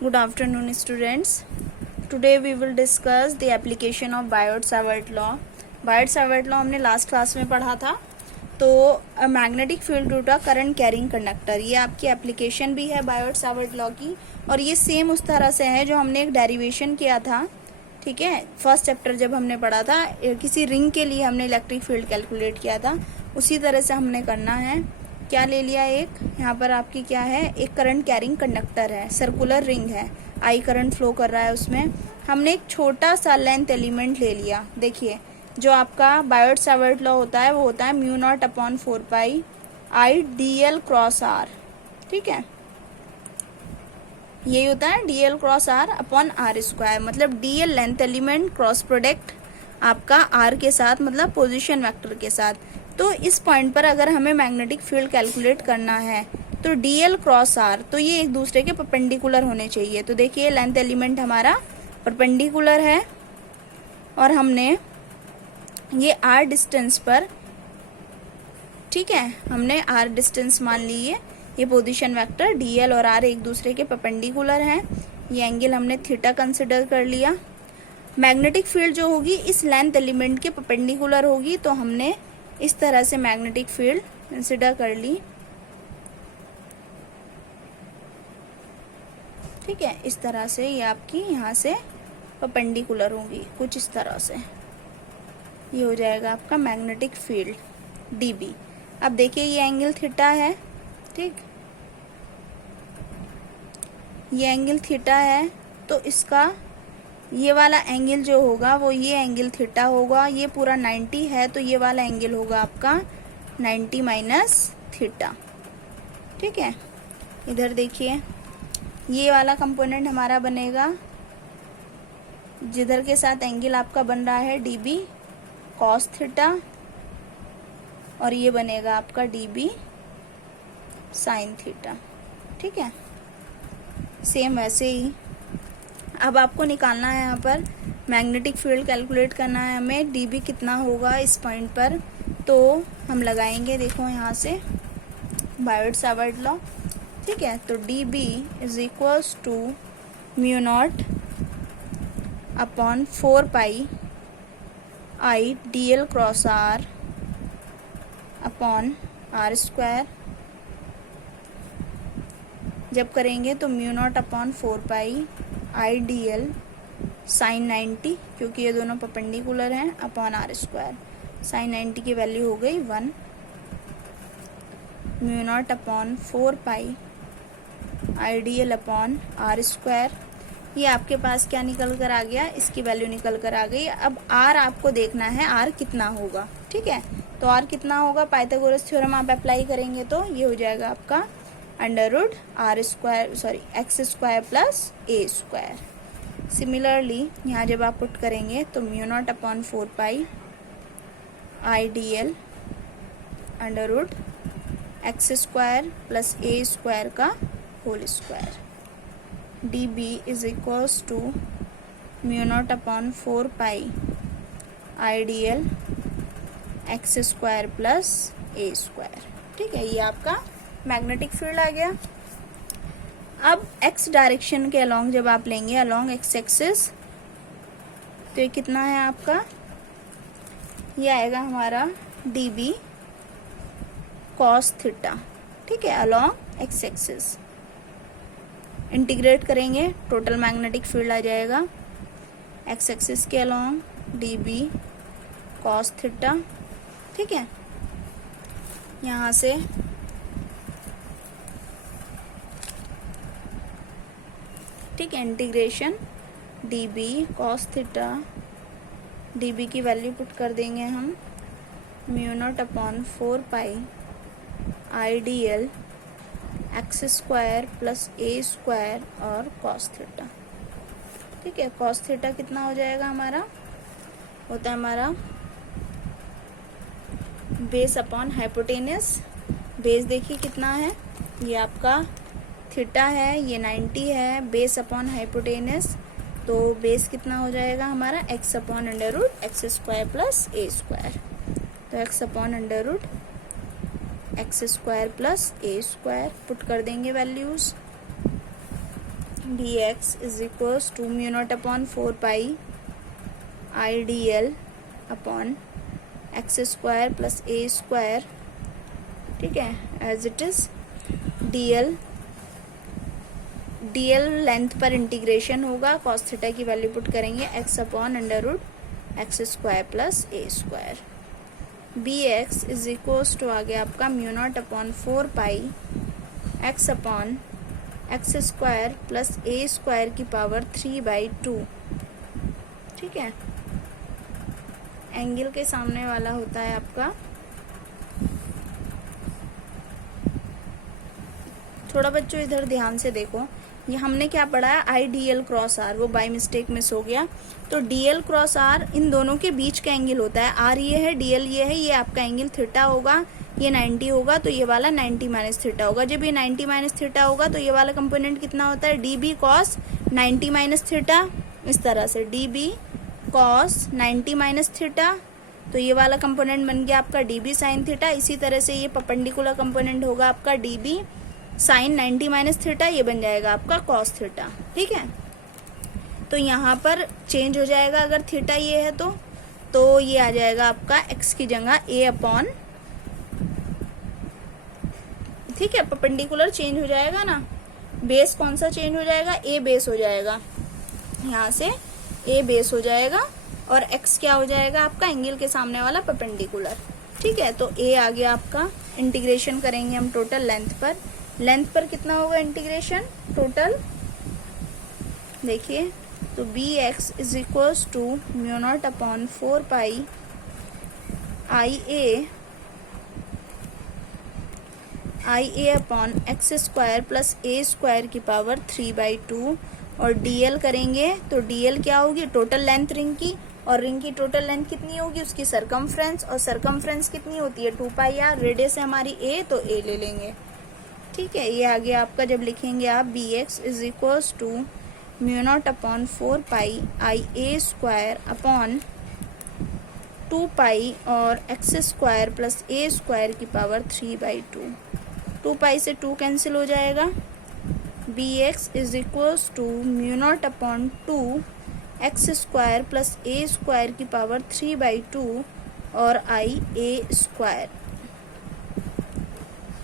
Good afternoon, students. Today we will discuss the application of Biot-Savart law. Biot-Savart law हमने last class में पढ़ा था. तो magnetic field due to current carrying conductor, ये आपकी application भी है बायोट-सावर्ट लॉ की, और ये सेम उस तरह से है जो हमने एक डेरिवेशन किया था. ठीक है, फर्स्ट चैप्टर जब हमने पढ़ा था, किसी रिंग के लिए हमने इलेक्ट्रिक फील्ड कैलकुलेट किया था, उसी तरह से हमने करना है. क्या ले लिया, एक यहाँ पर आपकी क्या है, एक करंट कैरिंग कंडक्टर है, सर्कुलर रिंग है, आई करंट फ्लो कर रहा है उसमें. हमने एक छोटा सा लेंथ एलिमेंट ले लिया. देखिए, जो आपका बायोट-सावर्ट लॉ होता है वो होता है mu not upon 4 I D L cross R. ठीक है, यही होता है D L cross R upon R square. मतलब D L length element cross product आपका आर के साथ, मतलब पोजीशन वेक्टर के साथ. तो इस पॉइंट पर अगर हमें मैग्नेटिक फील्ड कैलकुलेट करना है तो डी एल क्रॉस आर, तो ये एक दूसरे के परपेंडिकुलर होने चाहिए. तो देखिए, लेंथ एलिमेंट हमारा परपेंडिकुलर है और हमने ये आर डिस्टेंस पर, ठीक है, हमने आर डिस्टेंस मान ली है. ये पोजीशन वेक्टर डी एल और आर एक दूसरे के परपेंडिकुलर हैं. ये एंगल हमने थीटा कंसिडर कर लिया. मैग्नेटिक फील्ड जो होगी इस लेंथ एलिमेंट के परपेंडिकुलर होगी, तो हमने इस तरह से मैग्नेटिक फील्ड कंसिडर कर ली. ठीक है, इस तरह से ये आपकी यहाँ से परपेंडिकुलर होगी, कुछ इस तरह से. ये हो जाएगा आपका मैग्नेटिक फील्ड डी बी. अब देखिए, ये एंगल थीटा है. ठीक, ये एंगल थीटा है, तो इसका ये वाला एंगल जो होगा वो ये एंगल थीटा होगा. ये पूरा 90 है, तो ये वाला एंगल होगा आपका 90 माइनस थीटा. ठीक है, इधर देखिए, ये वाला कंपोनेंट हमारा बनेगा जिधर के साथ एंगल आपका बन रहा है डी बी कॉस थीटा, और ये बनेगा आपका डी बी साइन थीटा. ठीक है, सेम वैसे ही. अब आपको निकालना है यहाँ पर मैग्नेटिक फील्ड कैलकुलेट करना है हमें. डी बी कितना होगा इस पॉइंट पर, तो हम लगाएंगे, देखो यहाँ से बायोट-सावर्ट लॉ. ठीक है, तो D B is equals to mu not upon 4 I D L cross R upon R square. जब करेंगे तो mu not upon 4 I D L sine 90, क्योंकि ये दोनों परपेंडिकुलर हैं, अपॉन आर स्क्वायर. साइन 90 की वैल्यू हो गई 1. Mu not upon 4 I D L upon R square. ये आपके पास क्या निकल कर आ गया, इसकी वैल्यू निकल कर आ गई. अब आर आपको देखना है आर कितना होगा. ठीक है, तो आर कितना होगा, पाइथागोरस थ्योरम आप अप्लाई करेंगे तो ये हो जाएगा आपका under root R square, sorry X square plus A square. Similarly यहाँ जब आप पुट करेंगे तो mu not upon 4 I D L under root X square plus A square का whole square. D B is equals to mu not upon 4 I D L X square plus A square. ठीक है, ये आपका magnetic field आ गया. अब x direction के along जब आप लेंगे, अलोंग एक्स एक्सिस, तो ये कितना है आपका, ये आएगा हमारा डी बी कॉस थीटा. ठीक है, अलोंग एक्स एक्सिस. इंटीग्रेट करेंगे, टोटल मैग्नेटिक फील्ड आ जाएगा एक्स एक्सिस के along D B cos theta. ठीक है, यहाँ से ठीक है, integration D B cos theta, D B की वैल्यू पुट कर देंगे हम mu not upon 4 I D L X square plus A square और कॉस थीटा. ठीक है, कॉस थीटा कितना हो जाएगा हमारा, होता है हमारा बेस अपॉन हाइपोटेनस. बेस देखिए कितना है, ये आपका थीटा है, ये 90 है, बेस अपॉन हाइपोटेनस, तो बेस कितना हो जाएगा हमारा X upon under root X square plus A square. तो X upon under root X square plus A square put कर देंगे values. B X is equals to mu not upon 4 pi I D L upon X square plus A square, ठीक है, as it is DL length पर integration होगा, cos theta की value put करेंगे X upon under root X square plus A square. B X is equals to आ गया आपका mu not upon 4 pi X upon X square plus A square की power 3/2, ठीक है। Angle के सामने वाला होता है आपका, थोड़ा बच्चों इधर ध्यान से देखो, ये हमने क्या पढ़ा है, I D L cross R, वो बाय मिस्टेक मिस हो गया। तो डी एल क्रॉस आर इन दोनों के बीच का एंगल होता है, आर ये है, डी एल ये है, ये आपका एंगल थीटा होगा, ये 90 होगा, तो ये वाला 90 माइनस थीटा होगा। जब ये 90 माइनस थीटा होगा तो ये वाला कंपोनेंट कितना होता है, D B cos 90 minus theta, इस तरह से D B cos 90 minus theta, तो ये वाला कंपोनेंट बन गया आपका डी बी साइन थीटा। इसी तरह से ये परपेंडिकुलर कंपोनेंट होगा आपका D B sine 90 minus theta, ये बन जाएगा आपका कॉस थीटा, ठीक है। तो यहाँ पर चेंज हो जाएगा, अगर थीटा ये है तो ये आ जाएगा आपका एक्स की जगह ए अपॉन, ठीक है, परपेंडिकुलर चेंज हो जाएगा ना, बेस कौन सा चेंज हो जाएगा, ए बेस हो जाएगा, यहाँ से ए बेस हो जाएगा और एक्स क्या हो जाएगा आपका एंगल के सामने वाला परपेंडिकुलर, ठीक है। तो ए आ गया आपका, इंटीग्रेशन करेंगे हम टोटल लेंथ पर कितना होगा इंटीग्रेशन टोटल, देखिए, तो B X is equals to mu not upon 4 pi I A upon X square plus A square की पावर 3/2, और डीएल करेंगे तो डीएल क्या होगी, टोटल लेंथ रिंग की, और रिंग की टोटल लेंथ कितनी होगी, उसकी सरकमफ्रेंस, और सरकमफ्रेंस कितनी होती है 2 पाई आर, रेडियस है हमारी ए, तो ए ले लेंगे, ठीक है। ये आ गया आपका, जब लिखेंगे आप B X is equals to mu not upon 4 pi I A square upon 2 pi और X square plus A square की पावर 3/2, 2 पाई से 2 कैंसिल हो जाएगा, B X is equals to mu not upon 2 X square plus A square की power 3/2 और आई A square,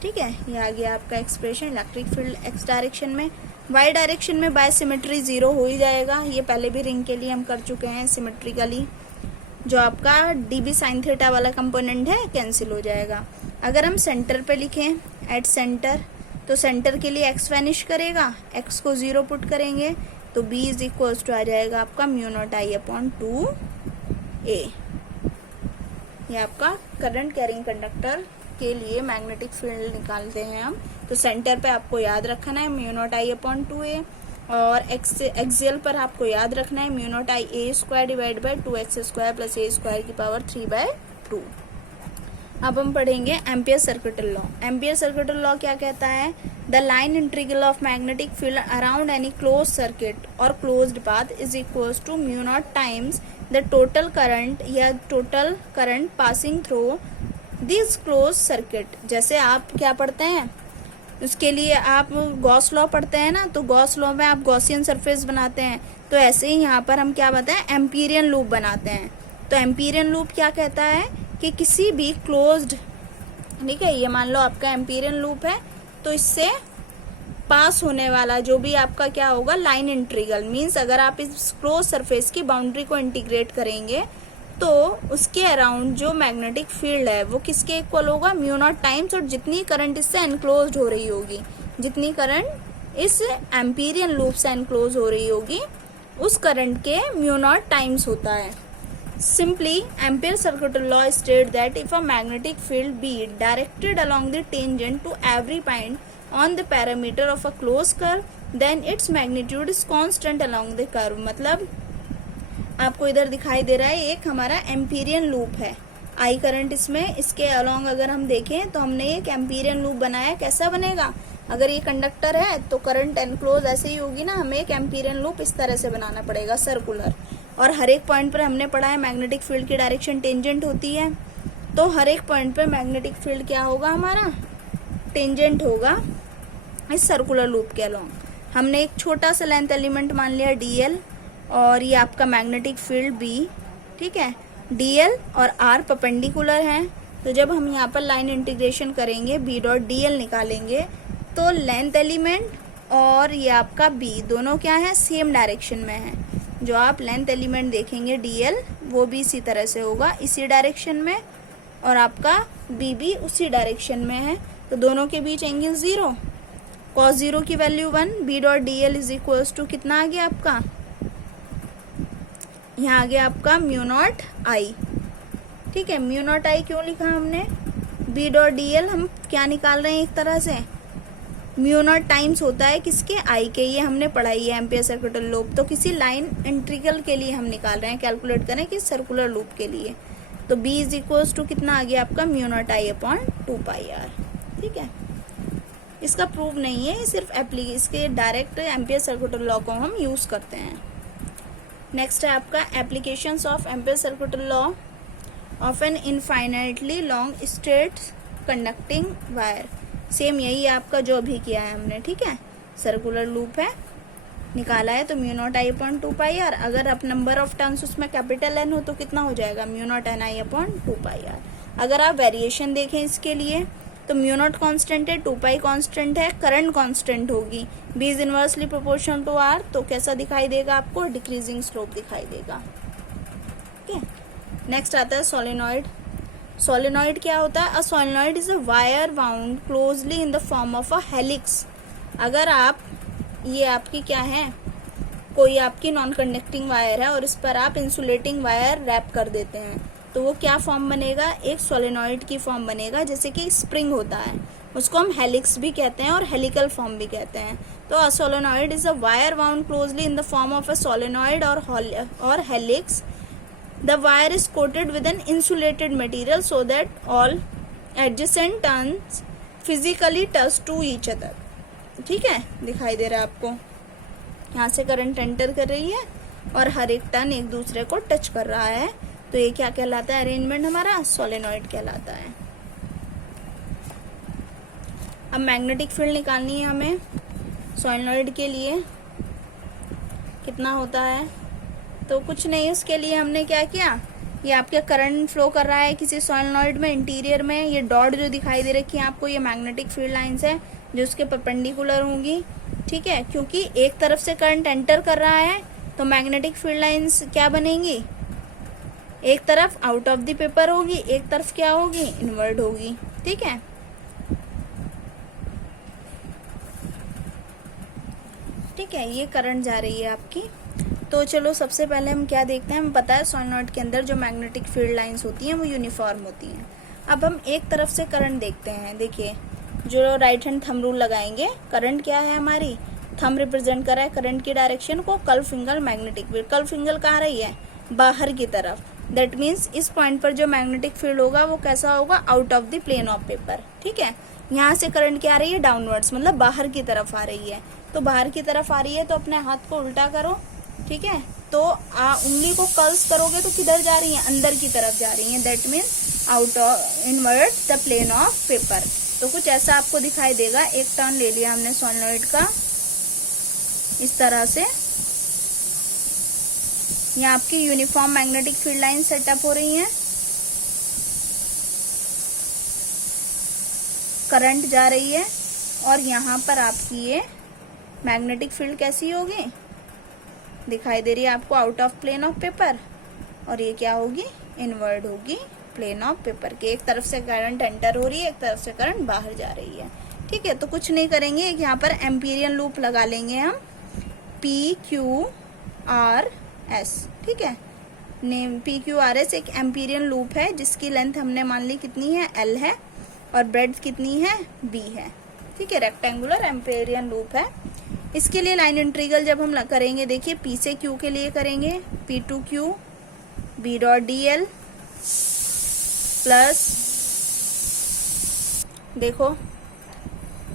ठीक है। ये आ गया आपका expression. Electric field x direction में, वाई डायरेक्शन में बाय सिमेट्री 0 हो ही जाएगा, ये पहले भी रिंग के लिए हम कर चुके हैं सिमेट्रिकली। जो आपका डी बी साइन थीटा वाला कंपोनेंट है कैंसिल हो जाएगा। अगर हम सेंटर पे लिखें एट सेंटर, तो सेंटर के लिए एक्स वैनिश करेगा, एक्स को 0 पुट करेंगे, तो बी इज इक्वल्स टू आ जाएगा आपका mu not I upon 2a। ये आपका करंट कैरिंग कंडक्टर के लिए मैग्नेटिक फील्ड निकालते हैं हम। तो सेंटर पे आपको याद रखना है mu not I upon 2a, और एक्सियल पर आपको याद रखना है mu not I A square divide by 2x square plus A square की पावर 3/2। अब हम पढ़ेंगे ampere circuital law. Ampere circuital law क्या कहता है, the line integral of magnetic field around any close circuit और closed path is equals to mu not times the total current या total current passing through this close circuit. जैसे आप क्या पढ़ते हैं, उसके लिए आप गॉस लॉ पढ़ते हैं ना, तो गॉस लॉ में आप गॉसियन सरफेस बनाते हैं, तो ऐसे ही यहाँ पर हम क्या बताएं, एम्पीरियन लूप बनाते हैं। तो एम्पीरियन लूप क्या कहता है कि किसी भी क्लोज्ड, ठीक है, ये मान लो आपका एम्पीरियन लूप है, तो इससे पास होने वाला जो भी आपका क्या होगा, लाइन इंटीग्रल, मीन्स अगर आप इस क्लोज सरफेस की बाउंड्री को इंटीग्रेट करेंगे तो उसके अराउंड जो मैग्नेटिक फील्ड है वो किसके इक्वल होगा, म्यू नॉट टाइम्स, और जितनी करंट इससे एनक्लोज हो रही होगी, जितनी करंट इस एम्पीरियन लूप से एनक्लोज हो रही होगी, उस करंट के म्यू नॉट टाइम्स होता है। Simply, Ampere circuital law states that if a magnetic field be directed along the tangent to every point on the parameter of a closed curve, then its magnitude is constant along the curve। मतलब आपको इधर दिखाई दे रहा है एक हमारा Amperian loop है, I current इसमें, इसके अलोंग अगर हम देखें तो हमने एक एम्पीरियन लूप बनाया। कैसा बनेगा, अगर ये कंडक्टर है तो करंट एनक्लोज ऐसे ही होगी ना, हमें एक एम्पीरियन लूप इस तरह से बनाना पड़ेगा, सर्कुलर। और हर एक पॉइंट पर हमने पढ़ा है मैग्नेटिक फील्ड की डायरेक्शन टेंजेंट होती है, तो हर एक पॉइंट पर मैग्नेटिक फील्ड क्या होगा, हमारा टेंजेंट होगा इस सर्कुलर लूप के अलोंग। हमने एक छोटा सा लेंथ एलिमेंट मान लिया dl, और ये आपका मैग्नेटिक फील्ड b, ठीक है। dl और r परपेंडिकुलर हैं, तो जब हम यहाँ पर लाइन इंटीग्रेशन करेंगे b डॉट dl निकालेंगे, तो लेंथ एलिमेंट और ये आपका b दोनों क्या है, सेम डायरेक्शन में है। जो आप लेंथ एलिमेंट देखेंगे dl वो भी इसी तरह से होगा, इसी डायरेक्शन में, और आपका b भी उसी डायरेक्शन में है, तो दोनों के बीच एंगल 0, cos 0 की वैल्यू 1, b dot dl is equals to कितना आ गया आपका, यहाँ आ गया आपका म्यू नॉट आई, ठीक है। म्यू नॉट आई क्यों लिखा हमने, b डॉट dl हम क्या निकाल रहे हैं, एक तरह से म्यू नॉट टाइम्स होता है किसके, आई के, ये हमने पढ़ाई है एम्पियर सर्कुलर लूप, तो किसी लाइन इंटीग्रल के लिए हम निकाल रहे हैं, कैलकुलेट करें कि सर्कुलर लूप के लिए, तो b इज इक्वल्स टू कितना आ गया आपका, mu not I upon 2πr, ठीक है। इसका प्रूव नहीं है, सिर्फ इसके डायरेक्ट एम्पियर सर्कुलर लॉ को हम यूज करते हैं। नेक्स्ट है आपका applications of Ampere circular law of an infinitely long straight conducting wire. Same यही आपका जो भी किया है हमने, ठीक है। सर्कुलर लूप है, निकाला है, तो mu not I upon 2πr, अगर आप नंबर ऑफ टर्न्स उसमें कैपिटल एन हो तो कितना हो जाएगा, mu not an I upon 2πr। अगर आप वेरिएशन देखें इसके लिए, तो म्यू नॉट कॉन्स्टेंट है, 2π कॉन्स्टेंट है, करंट कॉन्स्टेंट होगी, b is inversely proportional to r, तो कैसा दिखाई देगा आपको, डिक्रीजिंग स्लोप दिखाई देगा, ठीक है। नेक्स्ट आता है सोलेनॉइड। सोलेनॉइड क्या होता है, a solenoid is a wire wound closely in the form of a helix. अगर आप, ये आपकी क्या है, कोई आपकी नॉन कंडक्टिंग वायर है और इस पर आप इंसुलेटिंग वायर रैप कर देते हैं, तो वो क्या फॉर्म बनेगा, एक सोलेनॉइड की फॉर्म बनेगा, जैसे कि स्प्रिंग होता है, उसको हम हेलिक्स भी कहते हैं और हेलिकल फॉर्म भी कहते हैं। तो a solenoid is a wire wound closely in the form of a solenoid और helix. The wire is coated with an insulated material so that all adjacent turns physically touch to each other, ठीक है। दिखाई दे रहा है आपको, यहाँ से current enter कर रही है और हर एक टर्न एक दूसरे को टच कर रहा है, तो ये क्या कहलाता है, अरेंजमेंट हमारा सोलेनॉइड कहलाता है। अब मैग्नेटिक फील्ड निकालनी है हमें सोलेनॉइड के लिए, कितना होता है, तो कुछ नहीं, उसके लिए हमने क्या किया, ये आपके करंट फ्लो कर रहा है किसी सोलेनॉइड में, इंटीरियर में, ये डॉट जो दिखाई दे रखी है आपको, ये मैग्नेटिक फील्ड लाइंस है जो उसके परपेंडिकुलर होंगी, ठीक है। क्योंकि एक तरफ से करंट एंटर कर रहा है, तो मैग्नेटिक फील्ड लाइंस क्या बनेंगी, एक तरफ आउट ऑफ द पेपर होगी, एक तरफ क्या होगी, इनवर्ड होगी, ठीक है। ठीक है, ये करंट जा रही है आपकी। तो चलो सबसे पहले हम क्या देखते हैं, हमें पता है सोलेनॉइड के अंदर जो मैग्नेटिक फील्ड लाइंस होती हैं वो यूनिफॉर्म होती हैं। अब हम एक तरफ से करंट देखते हैं, देखिए जो राइट हैंड थंब रूल लगाएंगे, करंट क्या है हमारी, थंब रिप्रेजेंट कर रहा है करंट की डायरेक्शन को, curve finger magnetic field, curve finger कहाँ रही है, बाहर की तरफ, दैट मीन्स इस पॉइंट पर जो मैग्नेटिक फील्ड होगा वो कैसा होगा, out of the plane of paper, ठीक है। यहाँ से करंट क्या आ रही है, डाउनवर्ड्स, मतलब बाहर की तरफ आ रही है, तो बाहर की तरफ आ रही है तो अपने हाथ को उल्टा करो, ठीक है। तो उंगली को कर्ल्स करोगे तो किधर जा रही है, अंदर की तरफ जा रही है, that means out of inward the plane of paper. तो कुछ ऐसा आपको दिखाई देगा। एक टर्न ले लिया हमने सोलेनॉइड का इस तरह से, यहाँ आपकी uniform magnetic field line setup हो रही है, करंट जा रही है और यहाँ पर आपकी ये मैग्नेटिक फील्ड कैसी होगी, दिखाई दे रही है आपको, out of plane of paper, और ये क्या होगी, इनवर्ड होगी प्लेन ऑफ पेपर के। एक तरफ से करंट एंटर हो रही है, एक तरफ से करंट बाहर जा रही है, ठीक है। तो कुछ नहीं करेंगे, यहाँ पर एम्पीरियन लूप लगा लेंगे हम, PQRS, ठीक है। नेम PQRS एक एम्पीरियन लूप है जिसकी लेंथ हमने मान ली कितनी है, L है, और ब्रेड्थ कितनी है, B है, ठीक है। रेक्टेंगुलर एम्पीरियन लूप है। इसके लिए लाइन इंटीग्रल जब हम करेंगे, देखिए P से Q के लिए करेंगे, P to Q B dot DL plus, देखो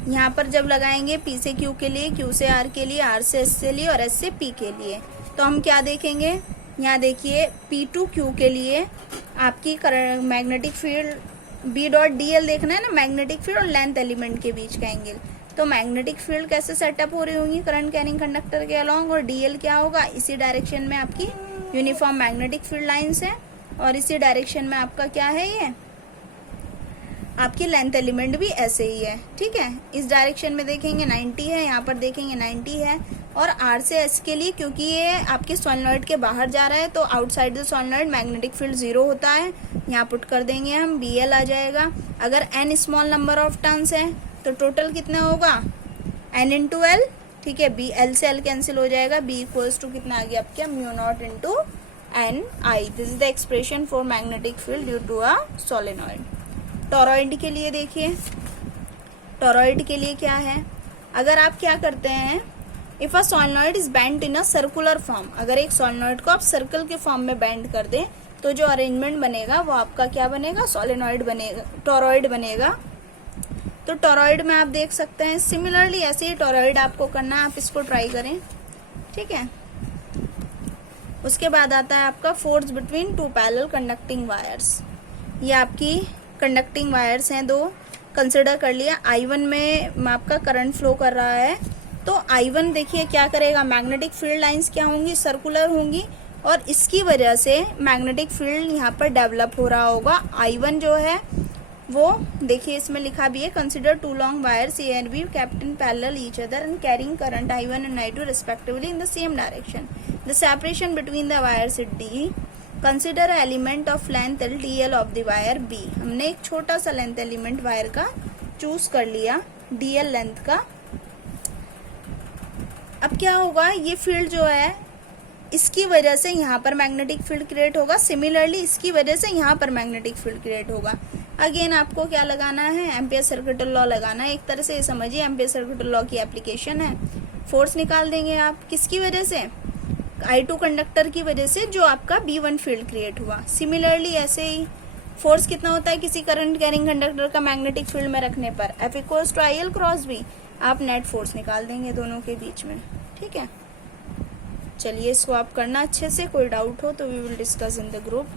यहाँ पर जब लगाएंगे P से Q के लिए, Q से R के लिए, R से S के लिए और S से P के लिए, तो हम क्या देखेंगे, यहाँ देखिए P to Q के लिए आपकी magnetic field B dot DL देखना है ना, मैग्नेटिक फील्ड और लेंथ एलिमेंट के बीच का एंगल, तो मैग्नेटिक फील्ड कैसे सेटअप हो रही होंगी करंट कैरिंग कंडक्टर के अलोंग, और डीएल क्या होगा, इसी डायरेक्शन में आपकी यूनिफॉर्म मैग्नेटिक फील्ड लाइंस है, और इसी डायरेक्शन में आपका क्या है, ये आपकी लेंथ एलिमेंट भी ऐसे ही है। ठीक है, इस डायरेक्शन में देखेंगे 90 है, यहाँ पर देखेंगे 90 है, और आर से एस के लिए क्योंकि ये आपके सोलेनॉइड के बाहर जा रहा है तो outside the solenoid magnetic field 0 होता है, यहाँ पुट कर देंगे हम, BL आ जाएगा। अगर n small number of turns है तो टोटल कितना होगा, n इंटू एल। ठीक है, बी एल से एल कैंसिल हो जाएगा, B इक्वल्स टू कितना आ गया आपका, μ0 into NI। This is the expression for magnetic field due to a solenoid. Toroid के लिए देखिए, टॉरॉइड के लिए क्या है, अगर आप क्या करते हैं, if a solenoid is bent in a circular form, अगर एक सोलेनॉइड को आप सर्कल के फॉर्म में बेंड कर दें तो जो अरेंजमेंट बनेगा वो आपका क्या बनेगा, सोलेनॉइड बनेगा, टॉरॉइड बनेगा। तो टॉरॉइड में आप देख सकते हैं सिमिलरली ऐसे ही टॉरॉइड आपको करना है, आप इसको ट्राई करें। ठीक है, उसके बाद आता है आपका force between two parallel conducting wires. ये आपकी कंडक्टिंग वायर्स हैं दो, कंसिडर कर लिया। I1 में आपका करंट फ्लो कर रहा है, तो I1 देखिए क्या करेगा, मैग्नेटिक फील्ड लाइंस क्या होंगी, सर्कुलर होंगी, और इसकी वजह से मैग्नेटिक फील्ड यहाँ पर डेवलप हो रहा होगा। I1 जो है वो देखिए इसमें लिखा भी है, consider two long wires A and B kept in parallel each other and carrying current I1 and I2 respectively in the same direction. The separation between the wires is D. Consider element of length L DL of the wire B। हमने एक छोटा सा length element wire का choose कर लिया, DL length का। अब क्या होगा, ये फील्ड जो है इसकी वजह से यहाँ पर मैग्नेटिक फील्ड क्रिएट होगा, सिमिलरली इसकी वजह से यहाँ पर मैग्नेटिक फील्ड क्रिएट होगा। अगेन आपको क्या लगाना है, एम्पियर सर्किटल लॉ लगाना है। एक तरह से ये समझिए एम्पियर सर्किटल लॉ की एप्लीकेशन है। फोर्स निकाल देंगे आप, किसकी वजह से, I2 कंडक्टर की वजह से जो आपका B1 फील्ड क्रिएट हुआ। सिमिलरली ऐसे ही फोर्स कितना होता है किसी करंट कैरिंग कंडक्टर का मैग्नेटिक फील्ड में रखने पर, F equals to IL cross B। आप नेट फोर्स निकाल देंगे दोनों के बीच में। ठीक है, चलिए इसको आप करना अच्छे से, कोई डाउट हो तो we will discuss in the group.